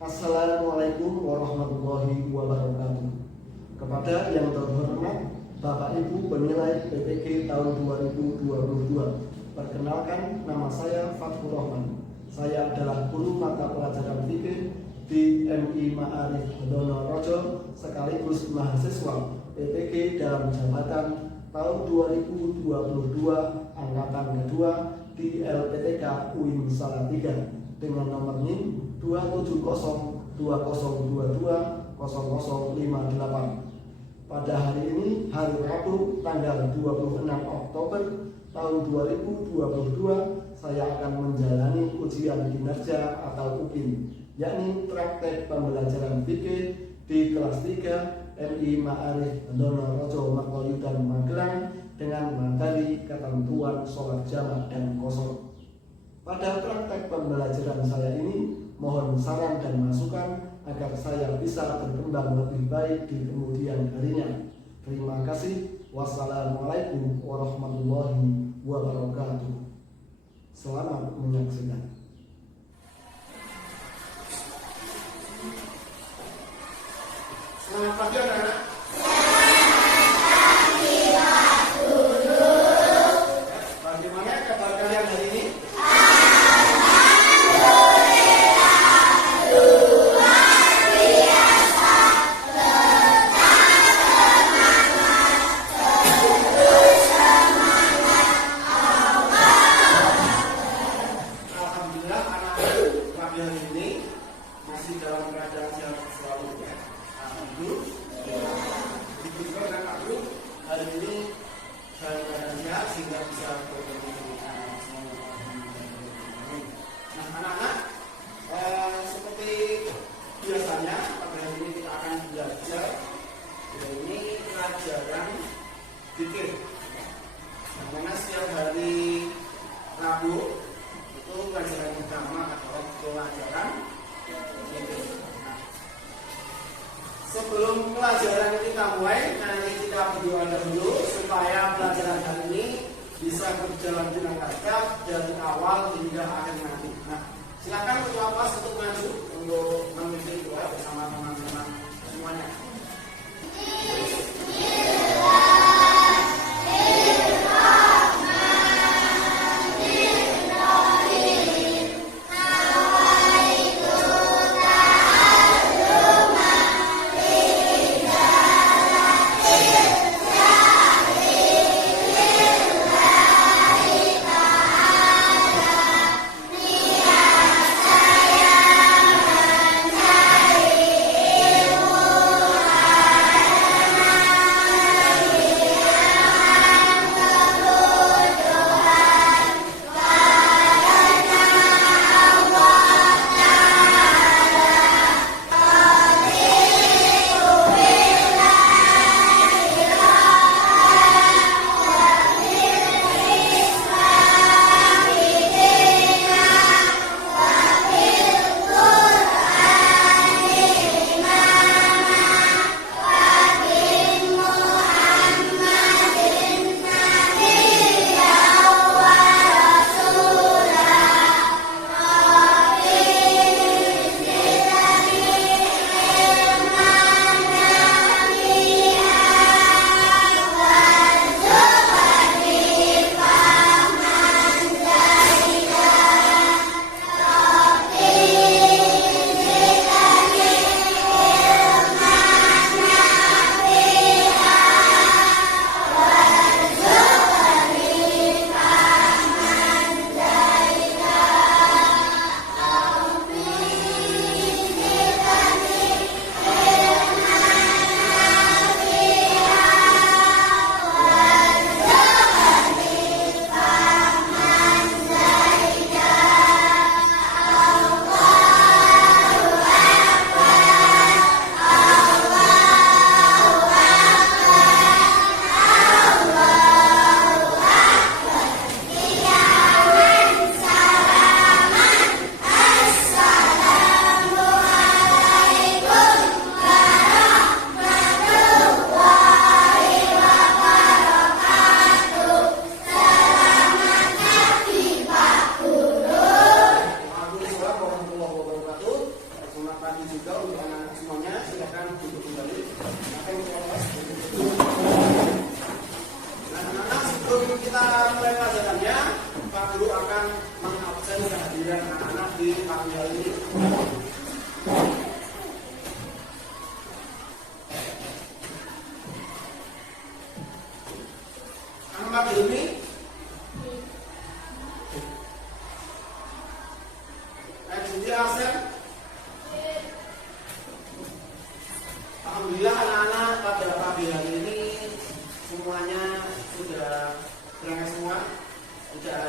Assalamualaikum warahmatullahi wabarakatuh. Kepada yang terhormat Bapak Ibu penilai PPG tahun 2022. Perkenalkan, nama saya Fathur Rahman. Saya adalah guru mata pelajaran fikih di MI Ma'arif Donorejo sekaligus mahasiswa PPG dalam jabatan tahun 2022 angkatan kedua di LPTK UIN Salatiga dengan nomor NIM 27020220058. Pada hari ini, hari Rabu, tanggal 26 Oktober tahun 2022, saya akan menjalani ujian kinerja atau UKIN, yakni praktek pembelajaran fikih di kelas 3 MI Ma'arif Donorejo Mertoyudan Magelang dengan materi ketentuan sholat jamak dan qashar. Pada praktek pembelajaran saya ini, mohon saran dan masukan agar saya bisa berkembang lebih baik di kemudian harinya. Terima kasih. Wassalamualaikum warahmatullahi wabarakatuh. Selamat menyaksikan. Selamat pagi anak-anak. Bagaimana kabar kalian hari ini? Alhamdulillah anak-anak pagi hari ini masih dalam keadaan sehat selalu ya. Alhamdulillah. Dibuka dan aku hari ini dalam keadaan sehat sehingga bisa bertemu dengan semua. Nah anak-anak, seperti biasanya pada hari ini kita akan belajar ini pelajaran fikih. Karena setiap hari Rabu itu pelajaran utama atau pelajaran fikih. Sebelum pelajaran kita mulai, nanti kita berdoa dahulu supaya pelajaran hari ini bisa berjalan dengan lancar dari awal hingga akhir nanti. Nah, silakan ketua kelas untuk maju untuk memimpin doa bersama teman-teman semuanya.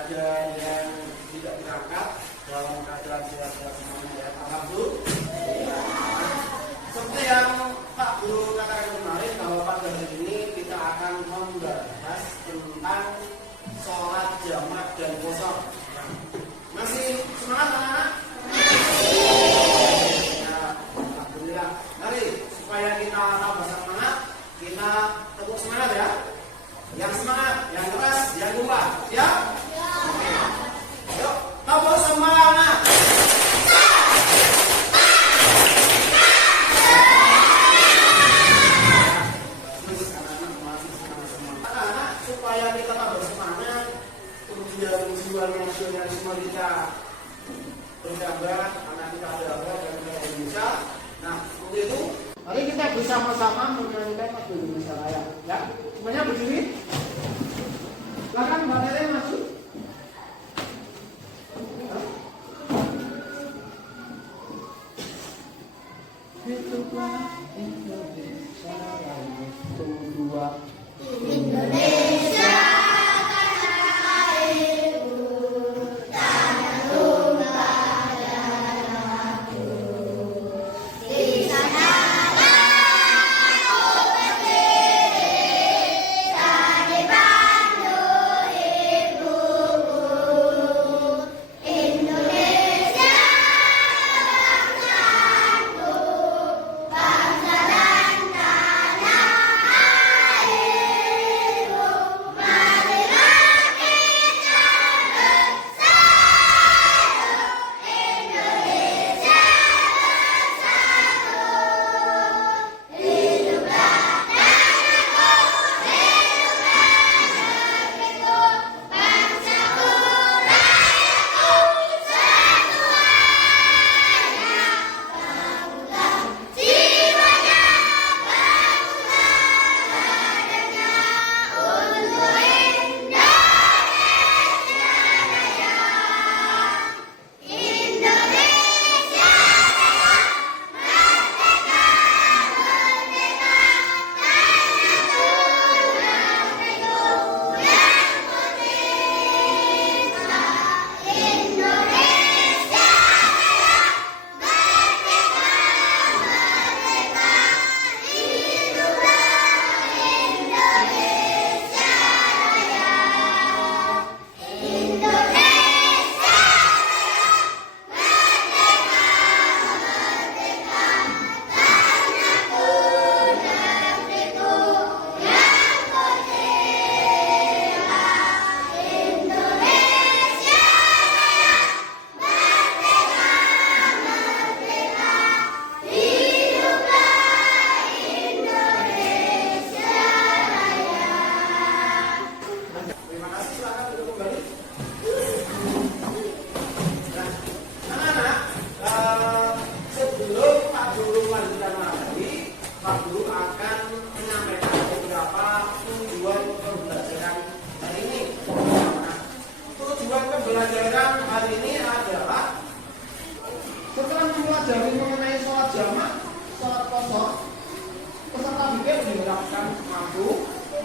ada yang tidak berangkat dalam keadaan sehat-sehat semuanya ya. Alhamdulillah. Seperti yang Pak Guru katakan kemarin bahwa pada hari ini kita akan membahas tentang sholat jamak dan qashar. Masih semangat anak-anak? Ya, alhamdulillah. Mari supaya kita tambah semangat, kita tepuk semangat ya. Yang semangat, yang keras, yang kuat. Siap? Oke. Yuk, tepuk semangat. Anak-anak supaya kita tambah semangat, tujuan nasionalisme kita bergambar, anak kita bergambar dan negara Indonesia. Nah, untuk itu, mari kita bersama-sama menyanyikan lagu Indonesia Raya. Ya, semuanya berdiri. Silakan Mbak Tete maju. Hiduplah Indonesia Raya. Dua. Indonesia.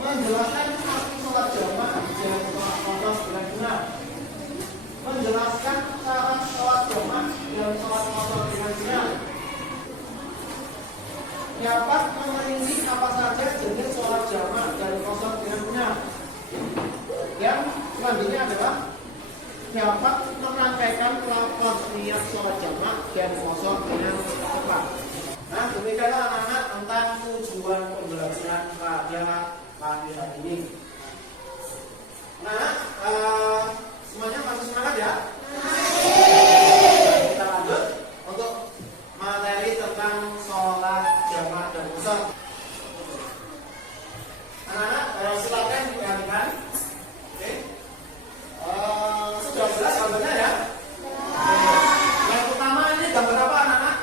Menjelaskan arti sholat jamak dan sholat qashar dengan benar. Menjelaskan cara sholat jamak dan sholat qashar dengan benar. Dapat memperinci apa saja jenis sholat jamak dan qashar dengan benar. Yang selanjutnya adalah dapat merangkaikan lafaz niat sholat jamak dan qashar dengan tepat. Nah, demikianlah anak-anak tentang tujuan pembelajaran pada pagi hari ini. Nah, semuanya masih semangat ya? Kita lanjut untuk materi tentang sholat jamak dan qashar. Anak-anak, silakan diperhatikan. Oke. Sudah jelas gambarnya ya? Yang pertama ini gambar apa anak-anak?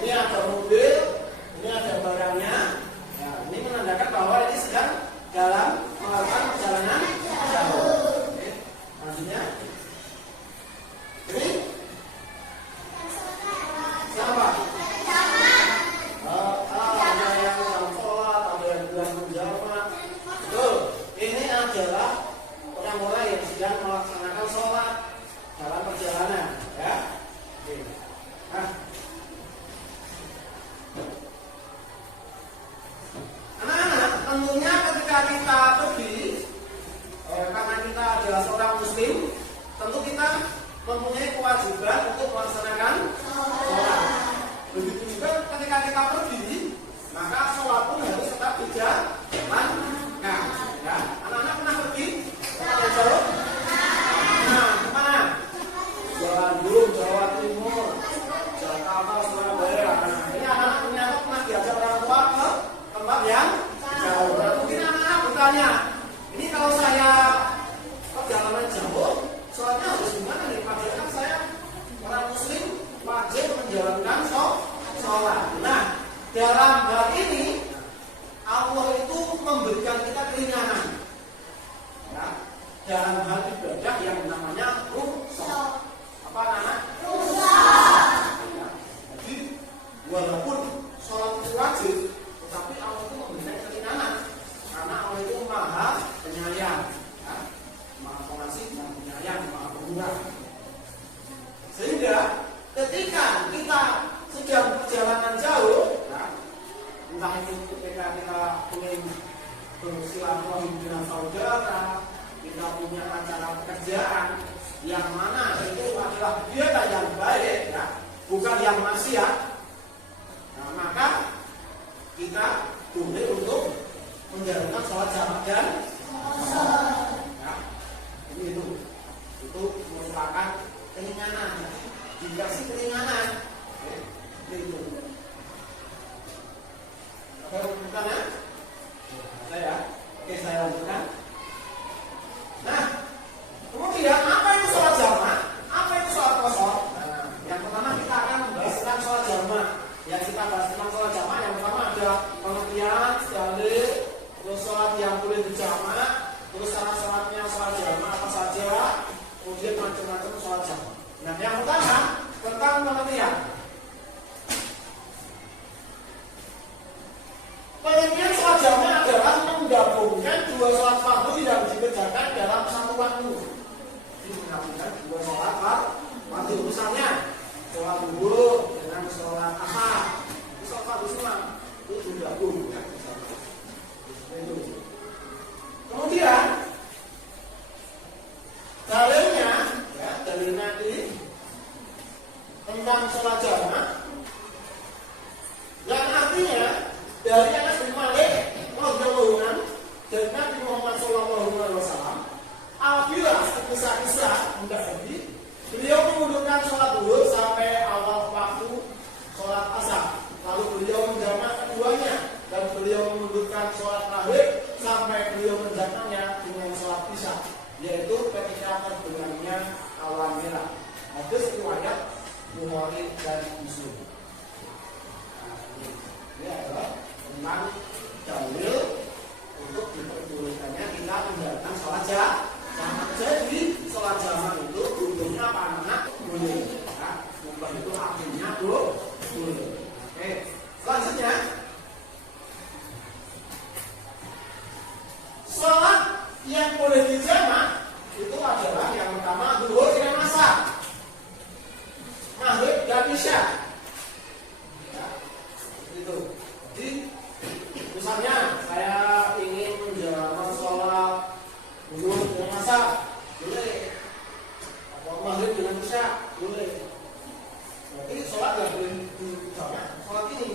Ini ada mobil, ini ada barangnya. Nah, ini menandakan bahwa ini sedang dalam melakukan perjalanan jauh. Oke. Selanjutnya, ini siapa? Ada yang dalam sholat, ada yang dalam menjawab. Betul. Ini adalah orang-orang yang sedang melaksanakan sholat dalam perjalanan, ya. Oke. Nah, anak-anak, tentunya ketika kita pergi, karena kita adalah seorang muslim, tentu kita mempunyai kewajiban untuk melaksanakan sholat. Begitu juga ketika kita pergi, maka sholat pun harus tetap dijalankan. Ya, anak-anak pernah pergi tempat yang jauh? Nah, kemana? Bandung, Jawa Timur, Jakarta, Surabaya. Nah, ini anak-anak ternyata pernah diajak orang tua ke tempat yang jauh. Dan mungkin anak-anak bertanya, ini kalau saya perjalanan jauh, sholatnya harus gimana nih? Padahal kan saya orang muslim wajib menjalankan sholat. Nah, dalam hal ini Allah itu memberikan kita keringanan, ya, dalam hal ibadah yang namanya rukhsah. Apa anak? Rukhsah. Ya, jadi walaupun sholat itu wajib, tetapi Allah itu memberikan keringanan karena Allah itu maha penyayang, ya, maha pengasih dan penyayang, maha pemurah. Sehingga ketika kita sedang perjalanan jauh, ya, entah itu ketika kita ingin bersilaturahmi dengan saudara, kita punya acara pekerjaan yang mana itu adalah kegiatan yang baik, ya, bukan yang maksiat, nah, maka kita boleh untuk menjalankan sholat jamaah dan ya, itu merupakan keringanan, dikasih keringanan, itu. Bukan ya? Oke, saya lanjutkan. Nah, kemudian apa itu sholat jamaah? Apa itu sholat qashar? Nah, yang pertama kita akan membahas tentang sholat jamaah. Yang kita bahas tentang sholat jamaah, yang pertama ada pengertian, dalil, terus sholat yang boleh berjamaah, terus syarat-syaratnya sholat jamaah apa saja, kemudian macam-macam sholat jamaah. Nah, yang pertama tentang pengertian. Pengertian sholat jamaah adalah menggabungkan dua sholat fardu yang dikerjakan dalam satu waktu. Ini menggabungkan dua sholat fardu. Misalnya sholat zuhur dengan sholat asar, itu sholat fardu semua, itu digabung, ya. Itu. Kemudian dalilnya, ya, dalilnya ini tentang sholat jamaah, yang artinya dari Anas bin Malik radhiyallahu anhu dari Nabi Muhammad SAW, apabila kisah-kisah mendahului, beliau mengundurkan sholat zuhur sampai awal waktu sholat asar, lalu beliau menjamak keduanya dan beliau mengundurkan sholat maghrib sampai beliau menjamaknya dengan sholat isya, yaitu ketika terbenamnya awan merah. Hadis riwayat Bukhari dan Muslim. Ini adalah tentang dalil untuk diperbolehkannya kita menjalankan sholat jamaah. Jadi sholat jamaah itu hukumnya apa anak? Boleh. Ya, bukan itu artinya boleh. Oke. Selanjutnya, sholat yang boleh dijamak itu adalah yang pertama zuhur dengan asar, maghrib dan isya. Ya, itu. Jadi misalnya saya ingin menjalankan sholat zuhur dengan asar, boleh. Atau maghrib dengan isya, boleh. Berarti sholat yang boleh dijamak sholat ini.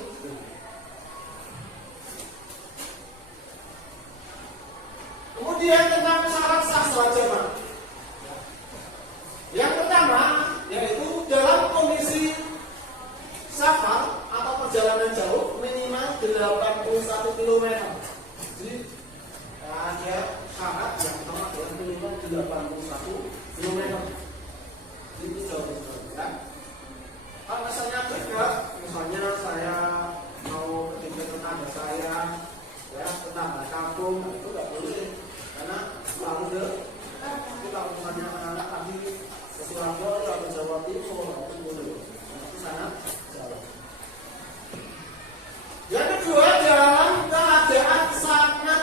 Kemudian tentang syarat sah sholat jamaah. Yang pertama yaitu dalam kondisi safar atau perjalanan jauh minimal 81 km. Jadi ada syarat yang pertama adalah minimal 81 km. Itu jauh, ya. Kalau misalnya dekat, misalnya saya mau ke tetangga saya, ya, tetangga kampung, itu nggak boleh karena terlalu dekat. Tapi kalau misalnya anak-anak tadi ke Surabaya atau Jawa Timur, itu boleh. Itu sangat jauh. Yang kedua, dalam keadaan sangat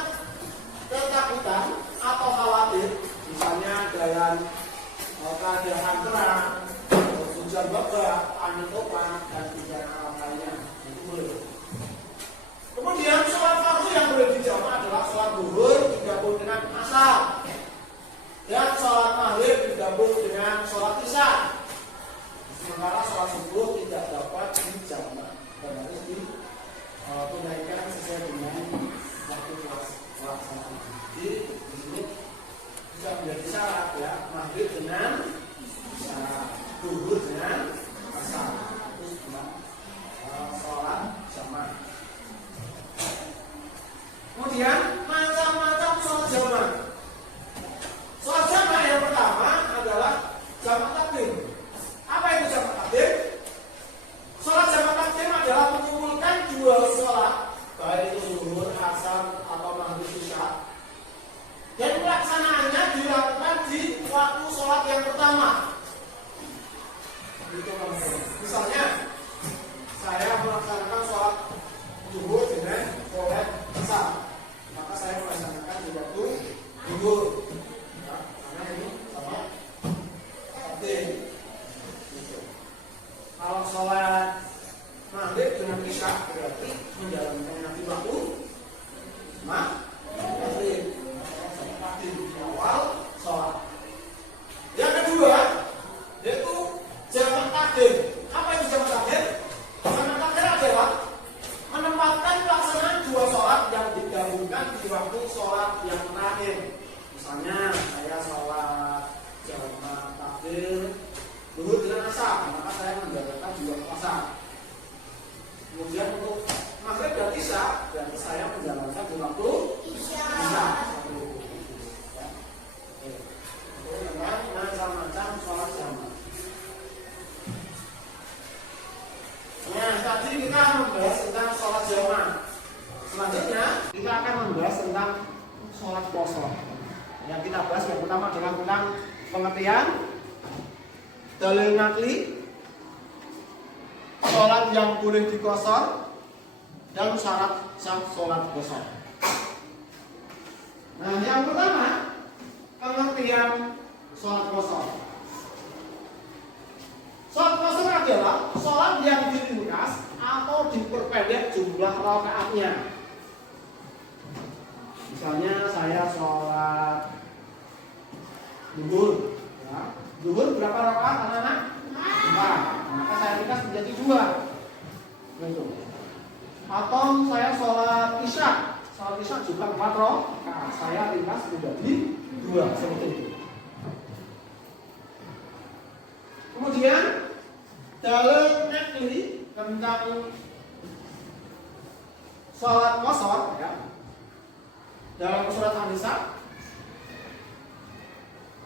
maghrib. Jamak takdim di awal sholat. Yang kedua yaitu jamak takdim. Apa itu jamak takdim? Jamak takdim adalah menempatkan pelaksanaan dua sholat yang digabungkan di waktu sholat yang terakhir. Misalnya saya sholat jamak takdim zuhur dengan asar, maka saya menjalankan dua puasa. Kemudian untuk maghrib dan isya, berarti saya menjalankan di waktu isya. Itu tentang macam-macam sholat jamak. Nah, tadi kita membahas tentang sholat jamak. Selanjutnya kita akan membahas tentang sholat kosor. Yang kita bahas yang pertama adalah tentang pengertian dalil nakli, sholat yang boleh dikosor, dan syarat sah sholat kosor. Nah, yang pertama pengertian sholat kosor. Sholat kosor adalah sholat yang diringkas atau diperpendek jumlah rakaatnya. Misalnya saya sholat zuhur, ya. Zuhur berapa rakaat anak-anak? 4. Maka saya ringkas menjadi 2. Gitu. Atau saya sholat isya. Sholat isya juga 4 rakaat. Saya ringkas menjadi 2. Seperti itu. Kemudian dalil nakli tentang sholat qashar, ya. Dalam surat An-Nisa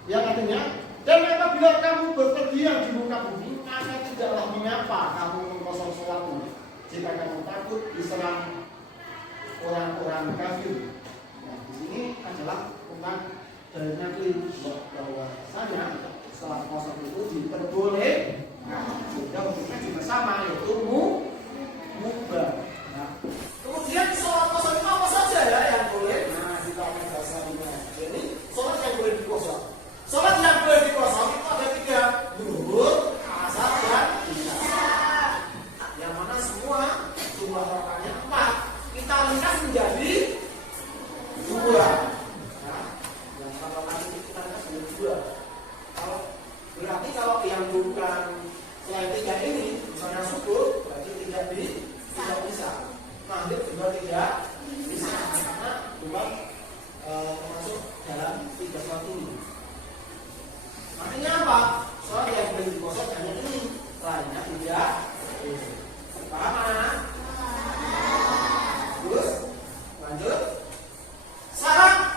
yang artinya, dan apabila kamu berpergian di muka bumi, maka tidaklah mengapa kamu mengkosor sholatmu jika kamu takut diserang orang-orang kafir. Nah, di sini adalah tentang dalil nakli bahwasanya sholat kosor itu diperbolehkan. Sudah hukumnya juga sama, yaitu mubah. Nah, kemudian sholat kosor itu apa saja ya yang boleh? Nah, kita akan bahas ini. Jadi sholat yang boleh dikosor. Sholat yang boleh dikosor itu ada 3: zuhur, asar, dan isya. Yang mana semua jumlah rakaatnya 4. Kita ringkas menjadi 2. Nah, yang kalau nanti kita ringkas menjadi 2. Kalau yang bukan selain 3 ini, misalnya subuh, berarti tidak bisa. Maghrib juga tidak bisa karena bukan termasuk dalam 3 sholat ini. Artinya apa? Sholat yang boleh dikosor hanya ini, lainnya tidak. Paham mana? Terus lanjut. Syarat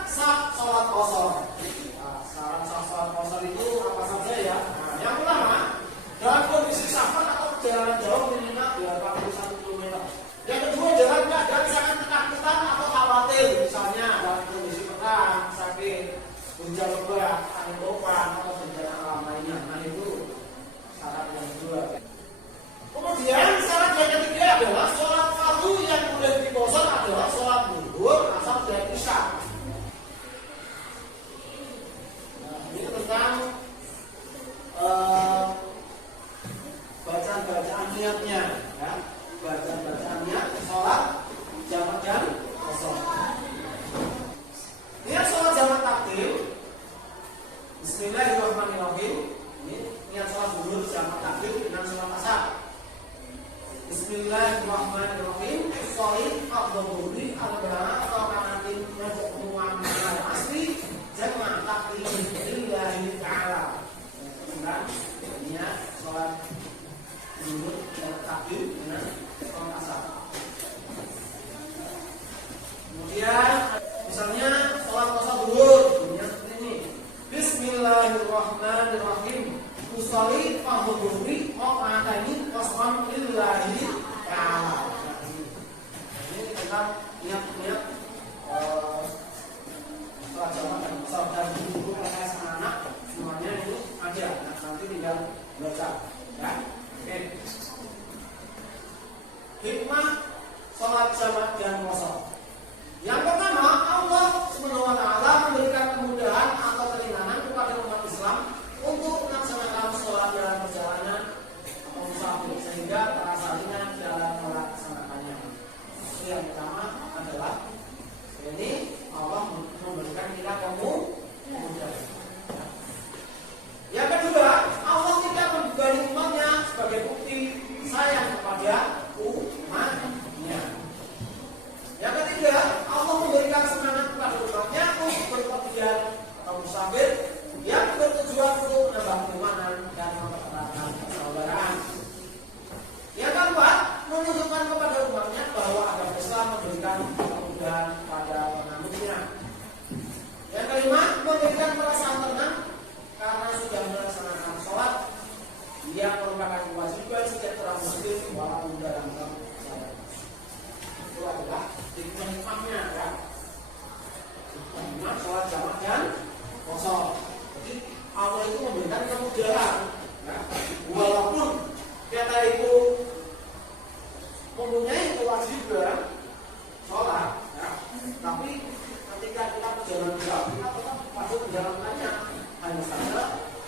ketika kita perjalanan jauh, kita tetap masuk perjalanannya. Hanya saja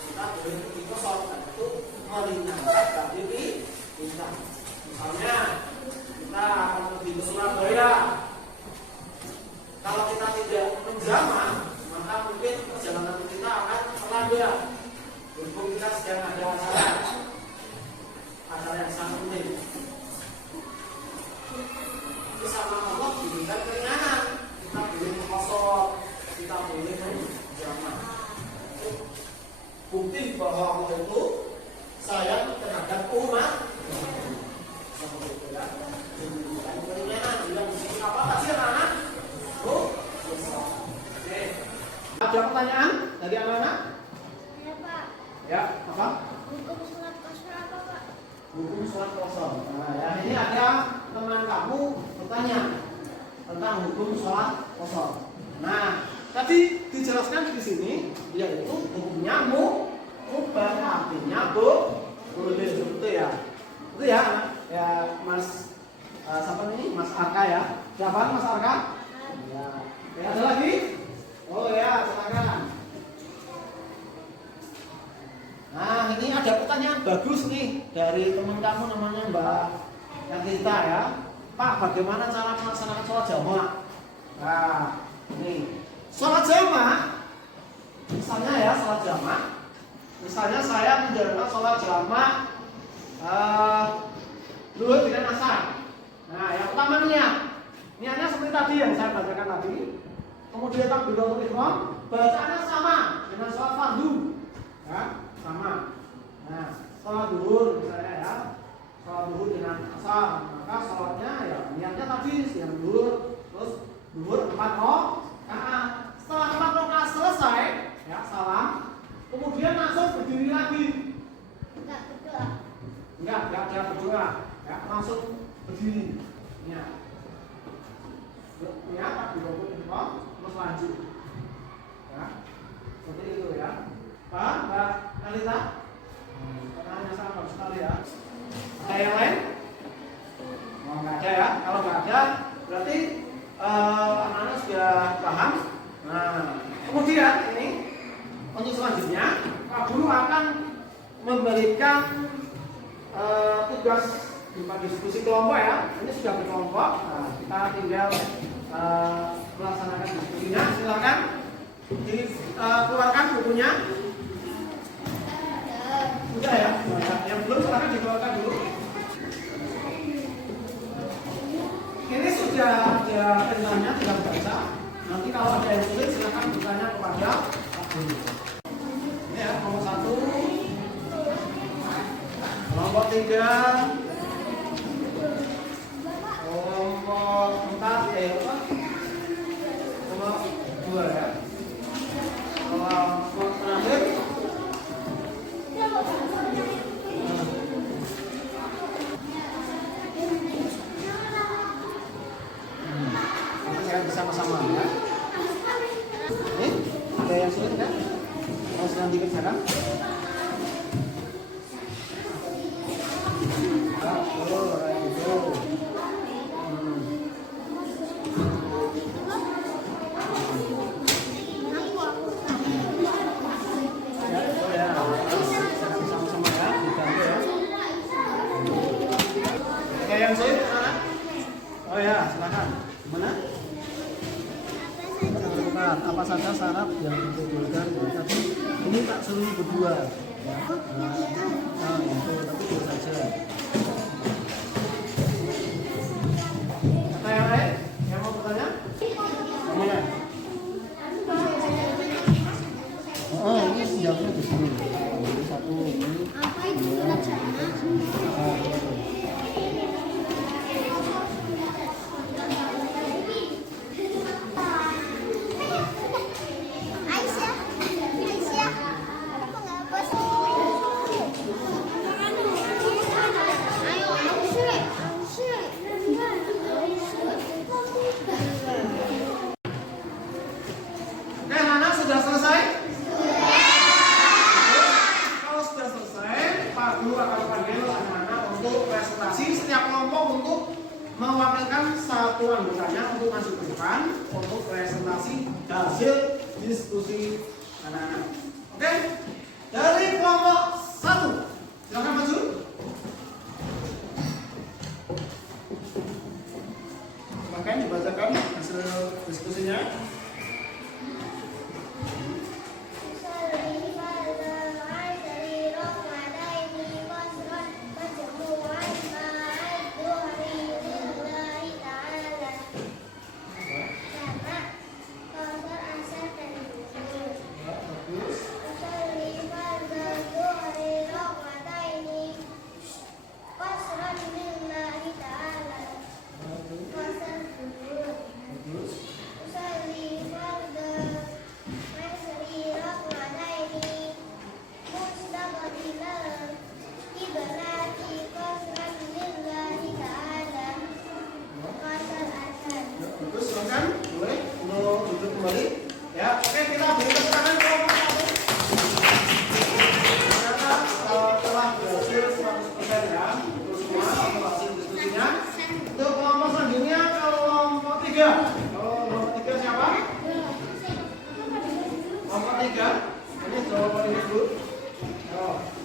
kita boleh pergi kosong, dan itu meringankan bagi kita. Misalnya kita akan pergi ke Surabaya. Kalau kita tidak menjamah, maka mungkin perjalanan kita akan terlambat. Berhubung kita sedang ada acara yang sangat penting. Itu sama Allah diberikan keringanan. Kita boleh mengkosor, kita boleh menjamah. Bukti bahwa Allah itu sayang terhadap umat. Seperti itu ya. Diberikan keringanan. Bilang di sini apa sih anak-anak? Oke. Ada pertanyaan dari anak-anak? Ya Pak, Ya, apa? hukum sholat kosong apa Pak? Hukum sholat kosong. Nah, ya ini ada teman kamu bertanya tentang hukum sholat kosong. Nah, tadi dijelaskan di sini, yaitu hukumnya mubah, artinya boleh seperti ya. Itu ya, ya Mas siapa ini? Mas Arka ya. Siapa Mas Arka? Ya. Ya, ada lagi? Oh ya, silakan. Nah, ini ada pertanyaan bagus nih dari teman kamu namanya Mbak Yanita ya. Pak, bagaimana cara melaksanakan sholat jamaah? Nah, ini sholat jamaah. Misalnya ya, sholat jamaah. Misalnya saya menjalankan sholat jamaah zuhur dengan asar. Nah, yang pertama niatnya seperti tadi yang saya bacakan tadi. Kemudian takbiratul ihram, bacaannya sama dengan sholat fardu. Ya, sama. Nah, sholat zuhur misalnya ya, sholat zuhur dengan asar, maka sholatnya ya niatnya tadi yang zuhur, terus zuhur 4 rakaat. Setelah 4 rakaat selesai, ya salam, kemudian langsung berdiri lagi. Enggak berdoa. Enggak ada berdoa, ya langsung berdiri. Niat takbiratul ihram, terus lanjut. Ya, seperti itu ya. Pak, Mbak Alita? Pertanyaannya sangat bagus sekali ya. Ada yang lain? Oh, nggak ada ya. Kalau nggak ada, berarti anak-anak sudah paham. Nah, kemudian ini untuk selanjutnya, Pak Guru akan memberikan tugas berupa diskusi kelompok ya. Ini sudah berkelompok. Nah, kita tinggal melaksanakan diskusinya. Silakan dikeluarkan bukunya. Sudah ya, yang belum silahkan dikeluarkan dulu. Ini sudah ada pertanyaannya, tinggal baca. Nanti kalau ada yang sulit silahkan bertanya kepada Pak Guru. Ini ya, nomor 1, nomor 3, nomor 4, nomor 2 ya. Nomor terakhir. Bersama-sama ya. Ini ada yang sulit kan? Kalau sedang dikerjakan. Ada yang sulit? Oh ya, silakan. Mana? Apa saja syarat yang dibutuhkan tadi ini tak suruh berdua ya. Itu tapi dua saja. Ada yang lain yang mau bertanya? Mana? Oh, ini jawabnya di sini. Ini satu ini. Apa itu sholat jamaah? Aisyah, hasil diskusi anak-anak. Oke, dari kelompok 1 silakan maju. Silakan dibacakan hasil diskusinya.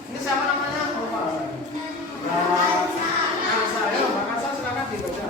Ini siapa namanya? Saya, Mbak Kansa, silakan dibaca.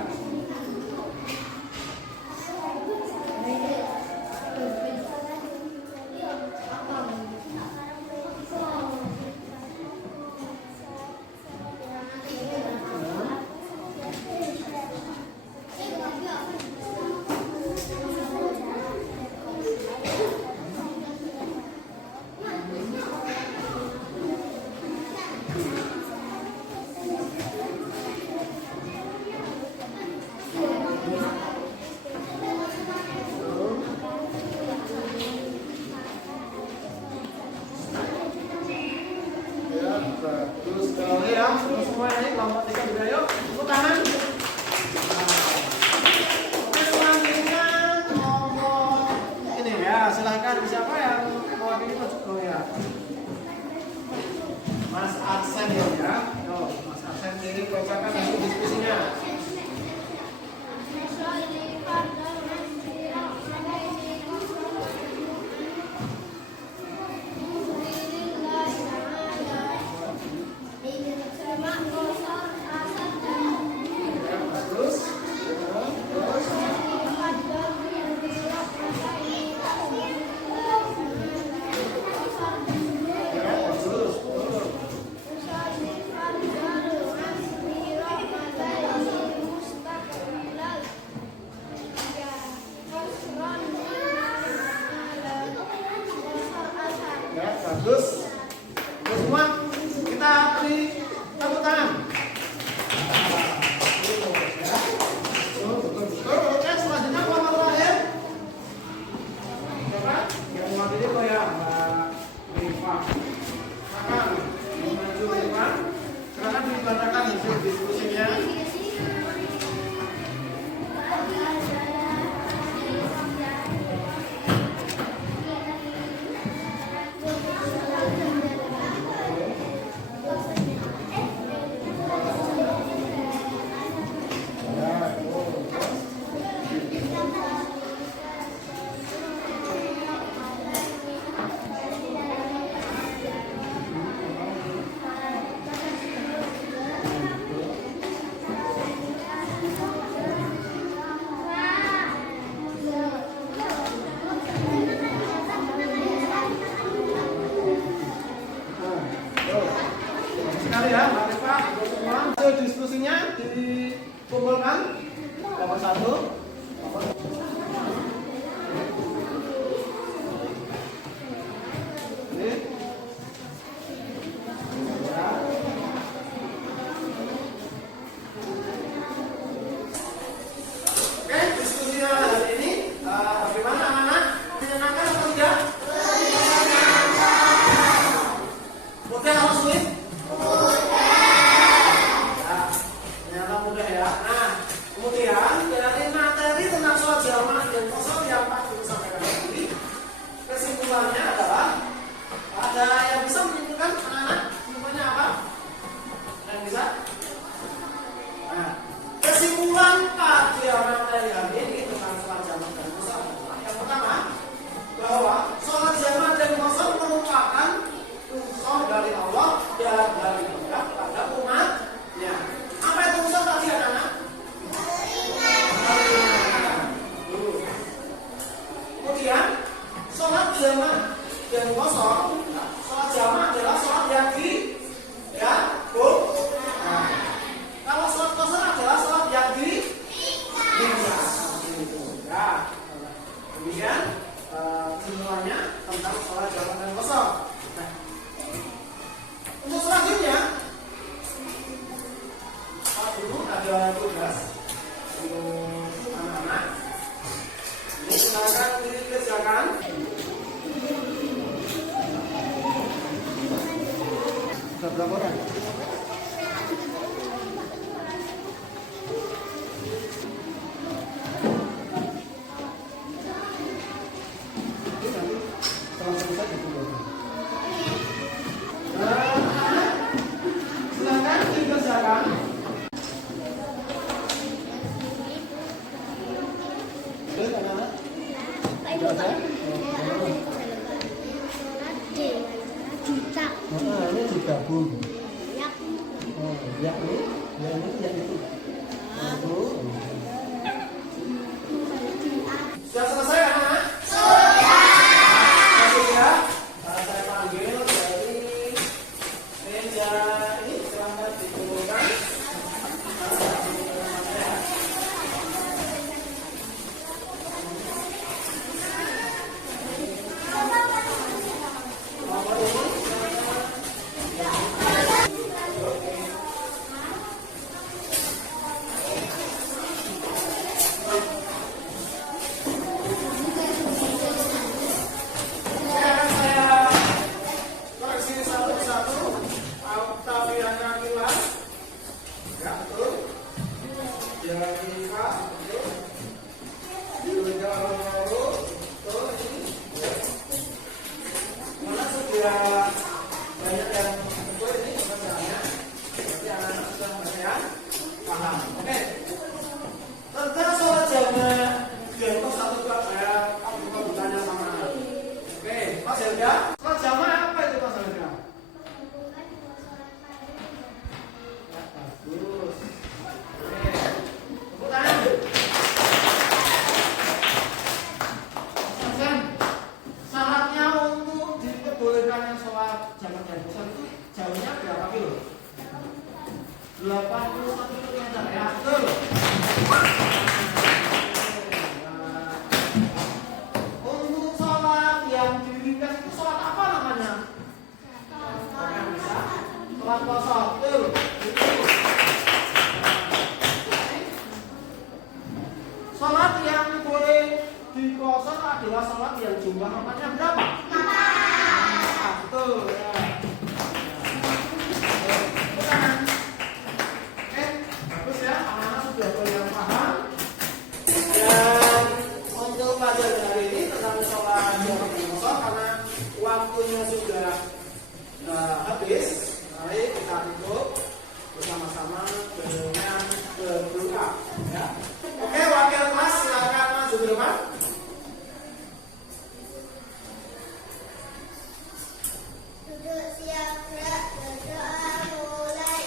Bagus sekali ya, semua ini kelompok 3 juga yuk, tepuk tangan. Oke, selanjutnya kelompok ini ya, silahkan siapa yang mewakili Mas ya? Mas Aksen ya, Yo, Mas Aksen ini bacakan hasil diskusinya. Bagus. Semua kita beri tepuk tangan. Oke, selanjutnya kelompok terakhir. Siapa? Yang mewakili kok ya, Mbak Rifa. Silakan maju Rifa. Silakan dibacakan hasil diskusinya. jamak yang kosong, sholat jamak adalah sholat yang di ya, nah, kalau sholat kosong adalah sholat yang di ya. Kemudian semuanya tentang sholat jamak dan kosong. Nah, untuk selanjutnya, Pak Guru ada tugas untuk anak-anak. Ini silakan dikerjakan. Sudah berapa orang? Setelah selesai dikumpulkan. Silakan dikerjakan. Boleh anak-anak? Pak Ibu, Pak. Sholat dengan cara juta. Nah, ini digabung. Ya. Oh, ya ini, ya ini, ya itu. Satu. Sudah selesai anak-anak? Sudah. Saya panggil dari meja ini, silahkan dikumpulkan. Saya koreksi satu persatu. Octaviana Mila, ya betul. Janika, betul. Yuda Loro, betul ini. Mana sudah banyak yang betul ini pekerjaannya. Berarti anak-anak sudah banyak yang paham. Oke. Tentang sholat jamak, contoh satu buat saya, aku mau bertanya sama anak. Oke, Mas Helga, sholat jamak apa itu Mas Helga? Ya, bagus. Oke, tepuk tangan. Mas syaratnya untuk diperbolehkannya sholat jamak dan besar itu jauhnya berapa kilo? 81 km ya, betul. Untuk sholat yang diringkas itu sholat apa namanya? Sholat kosong, betul. Sholat yang boleh dikosong adalah sholat yang jumlah rakaatnya berapa? 4. Betul. Ya. Oke, bagus ya. Anak-anak sudah boleh yang paham. Dan untuk pelajaran hari ini tentang sholat jamak dan kosong karena waktunya sudah habis, mari kita tutup bersama-sama dengan berdoa. Ya. Oke, wakil kelas silakan maju ke depan. Duduk siap gerak berdoa mulai.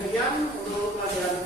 Demikian untuk pelajaran